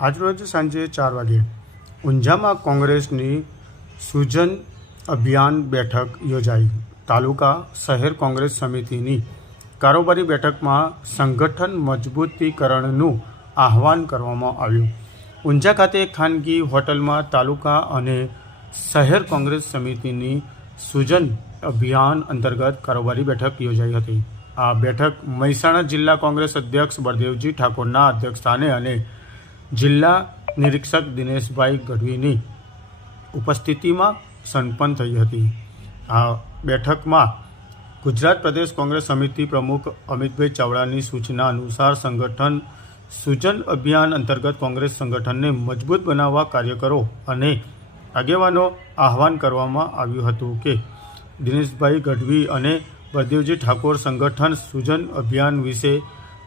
આજરોજ સાંજે 4 વાગે ઊંઝામાં કોંગ્રેસની સૂજન અભિયાન બેઠક યોજાઈ। તાલુકા શહેર કોંગ્રેસ સમિતિની કારોબારી બેઠકમાં સંગઠન મજબૂતીકરણનું આહવાન કરવામાં આવ્યું। ઊંઝા ખાતે ખાનગી હોટલમાં તાલુકા અને શહેર કોંગ્રેસ સમિતિની સૂજન અભિયાન અંતર્ગત કારોબારી બેઠક યોજાઈ હતી। આ બેઠક મહેસાણા જિલ્લા કોંગ્રેસ અધ્યક્ષ બળદેવજી ઠાકોરના અધ્યક્ષસ્થાને અને જિલ્લા નિરીક્ષક દિનેશભાઈ ગઢવીની ઉપસ્થિતિમાં સંપન્ન થઈ હતી। આ બેઠકમાં ગુજરાત પ્રદેશ કોંગ્રેસ સમિતિ પ્રમુખ અમિતભાઈ ચાવડાની સૂચના અનુસાર સંગઠન સૂજન અભિયાન અંતર્ગત કોંગ્રેસ સંગઠનને મજબૂત બનાવવા કાર્યકરો અને આગેવાનો આહવાન કરવામાં આવ્યું હતું કે દિનેશભાઈ ગઢવી અને બળદેવજી ઠાકોર સંગઠન સૂજન અભિયાન વિશે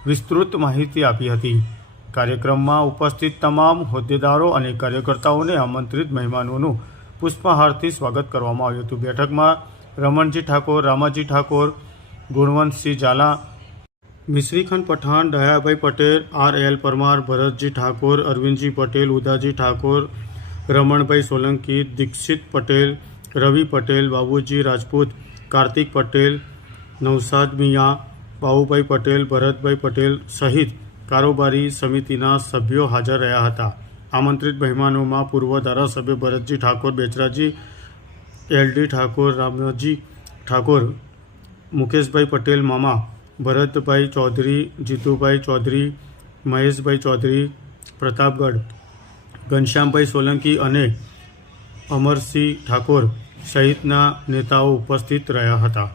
વિસ્તૃત માહિતી આપી હતી। કાર્યક્રમમાં ઉપસ્થિત તમામ હોદ્દેદારો અને કાર્યકર્તાઓને આમંત્રિત મહેમાનોનું પુષ્પહારથી સ્વાગત કરવામાં આવ્યું હતું। બેઠકમાં રમણજી ઠાકોર, રામાજી ઠાકોર, ગુણવંતસિંહ ઝાલા, મિશ્રીખન પઠાણ, દયાભાઈ પટેલ, RL પરમાર, ભરતજી ઠાકોર, અરવિંદજી પટેલ, ઉદાજી ઠાકોર, રમણભાઈ સોલંકી, દીક્ષિત પટેલ, રવિ પટેલ, બાબુજી રાજપૂત, કાર્તિક પટેલ, નવસાદ મિયા, બાબુભાઈ પટેલ, ભરતભાઈ પટેલ સહિત કારોબારી સમિતિના સભ્યો હાજર રહ્યા હતા। આમંત્રિત મહેમાનોમાં પૂર્વ ધારાસભ્ય ભરતજી ઠાકોર, બેચરાજી, LD ઠાકોર, રામજી ઠાકોર, મુકેશભાઈ પટેલ મામા, ભરતભાઈ ચૌધરી, જીતુભાઈ ચૌધરી, મહેશભાઈ ચૌધરી, પ્રતાપગઢ, ઘનશ્યામભાઈ સોલંકી અને અમરસિંહ ઠાકોર સહિતના નેતાઓ ઉપસ્થિત રહ્યા હતા।